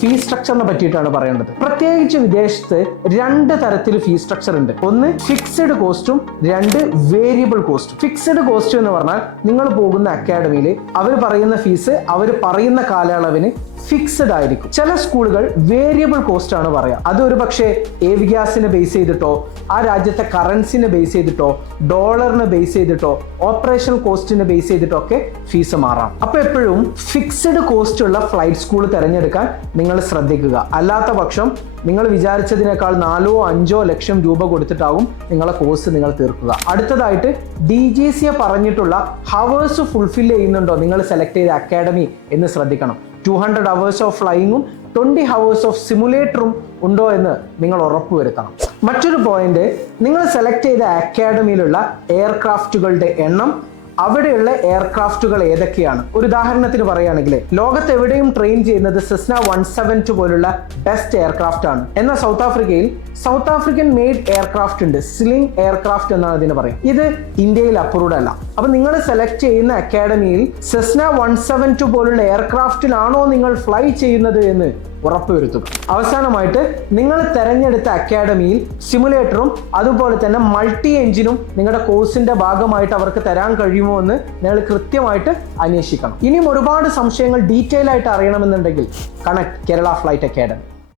Fees സ്ട്രക്ചറിനെ പറ്റിയിട്ടാണ് പറയേണ്ടത്. പ്രത്യേകിച്ച് വിദേശത്ത് 2 തരത്തിൽ ഫീസ് സ്ട്രക്ചർ ഉണ്ട്. ഒന്ന് ഫിക്സഡ് കോസ്റ്റും, 2 വേരിയബിൾ കോസ്റ്റും. ഫിക്സഡ് കോസ്റ്റ് എന്ന് പറഞ്ഞാൽ നിങ്ങൾ പോകുന്ന അക്കാഡമിയിൽ അവർ പറയുന്ന ഫീസ് അവർ പറയുന്ന കാലയളവിന് ഫിക്സഡ് ആയിരിക്കും. ചില സ്കൂളുകൾ വേരിയബിൾ കോസ്റ്റ് ആണ് പറയാ. അത് ഒരു പക്ഷേ ഏവിഗ്യാസിനെ ബേസ് ചെയ്തിട്ടോ, ആ രാജ്യത്തെ കറൻസിനെ ബേസ് ചെയ്തിട്ടോ, ഡോളറിനെ ബേസ് ചെയ്തിട്ടോ, ഓപ്പറേഷൻ കോസ്റ്റിനെ ബേസ് ചെയ്തിട്ടോ ഒക്കെ ഫീസ് മാറാം. അപ്പൊ എപ്പോഴും ഫിക്സഡ് കോസ്റ്റ് ഉള്ള ഫ്ലൈറ്റ് സ്കൂൾ തിരഞ്ഞെടുക്കാൻ നിങ്ങൾ ശ്രദ്ധിക്കുക. അല്ലാത്ത പക്ഷം നിങ്ങൾ വിചാരിച്ചതിനേക്കാൾ 4-5 ലക്ഷം രൂപ കൊടുത്തിട്ടാകും നിങ്ങളെ കോഴ്സ് നിങ്ങൾ തീർക്കുക. അടുത്തതായിട്ട് DGCA പറഞ്ഞിട്ടുള്ള ഹവേഴ്സ് ഫുൾഫിൽ ചെയ്യുന്നുണ്ടോ നിങ്ങൾ സെലക്ട് ചെയ്ത അക്കാഡമി എന്ന് ശ്രദ്ധിക്കണം. 200 hours ഓഫ് ഫ്ലൈയിങ്ങും 20 hours ഓഫ് സിമുലേറ്ററും ഉണ്ടോ എന്ന് നിങ്ങൾ ഉറപ്പുവരുത്തണം. മറ്റൊരു പോയിന്റ്, നിങ്ങൾ സെലക്ട് ചെയ്ത അക്കാഡമിയിലുള്ള എയർക്രാഫ്റ്റുകളുടെ എണ്ണം, അവിടെയുള്ള എയർക്രാഫ്റ്റുകൾ ഏതൊക്കെയാണ്. ഒരു ഉദാഹരണത്തിന് പറയുകയാണെങ്കിൽ ലോകത്ത് എവിടെയും ട്രെയിൻ ചെയ്യുന്നത് സെസ്ന 172 പോലുള്ള ബെസ്റ്റ് എയർക്രാഫ്റ്റ് ആണ്. എന്നാൽ സൗത്ത് ആഫ്രിക്കയിൽ സൗത്ത് ആഫ്രിക്കൻ മെയ്ഡ് എയർക്രാഫ്റ്റ് ഉണ്ട്, സ്ലിംഗ് എയർക്രാഫ്റ്റ് എന്നാണ് ഇതിന് പറയും. ഇത് ഇന്ത്യയിൽ അപ്രൂവ്ഡ് അല്ല. അപ്പൊ നിങ്ങൾ സെലക്ട് ചെയ്യുന്ന അക്കാഡമിയിൽ സെസ്ന 172 പോലുള്ള എയർക്രാഫ്റ്റിലാണോ നിങ്ങൾ ഫ്ലൈ ചെയ്യുന്നത് എന്ന് ഉറപ്പുവരുത്തുക. അവസാനമായിട്ട് നിങ്ങൾ തെരഞ്ഞെടുത്ത അക്കാഡമിയിൽ സിമുലേറ്ററും അതുപോലെ തന്നെ മൾട്ടി എഞ്ചിനും നിങ്ങളുടെ കോഴ്സിന്റെ ഭാഗമായിട്ട് അവർക്ക് തരാൻ കഴിയുമോ എന്ന് നിങ്ങൾ കൃത്യമായിട്ട് അന്വേഷിക്കണം. ഇനിയും ഒരുപാട് സംശയങ്ങൾ ഡീറ്റെയിൽ ആയിട്ട് അറിയണമെന്നുണ്ടെങ്കിൽ കണക്ട് കേരള ഫ്ലൈറ്റ് അക്കാഡമി.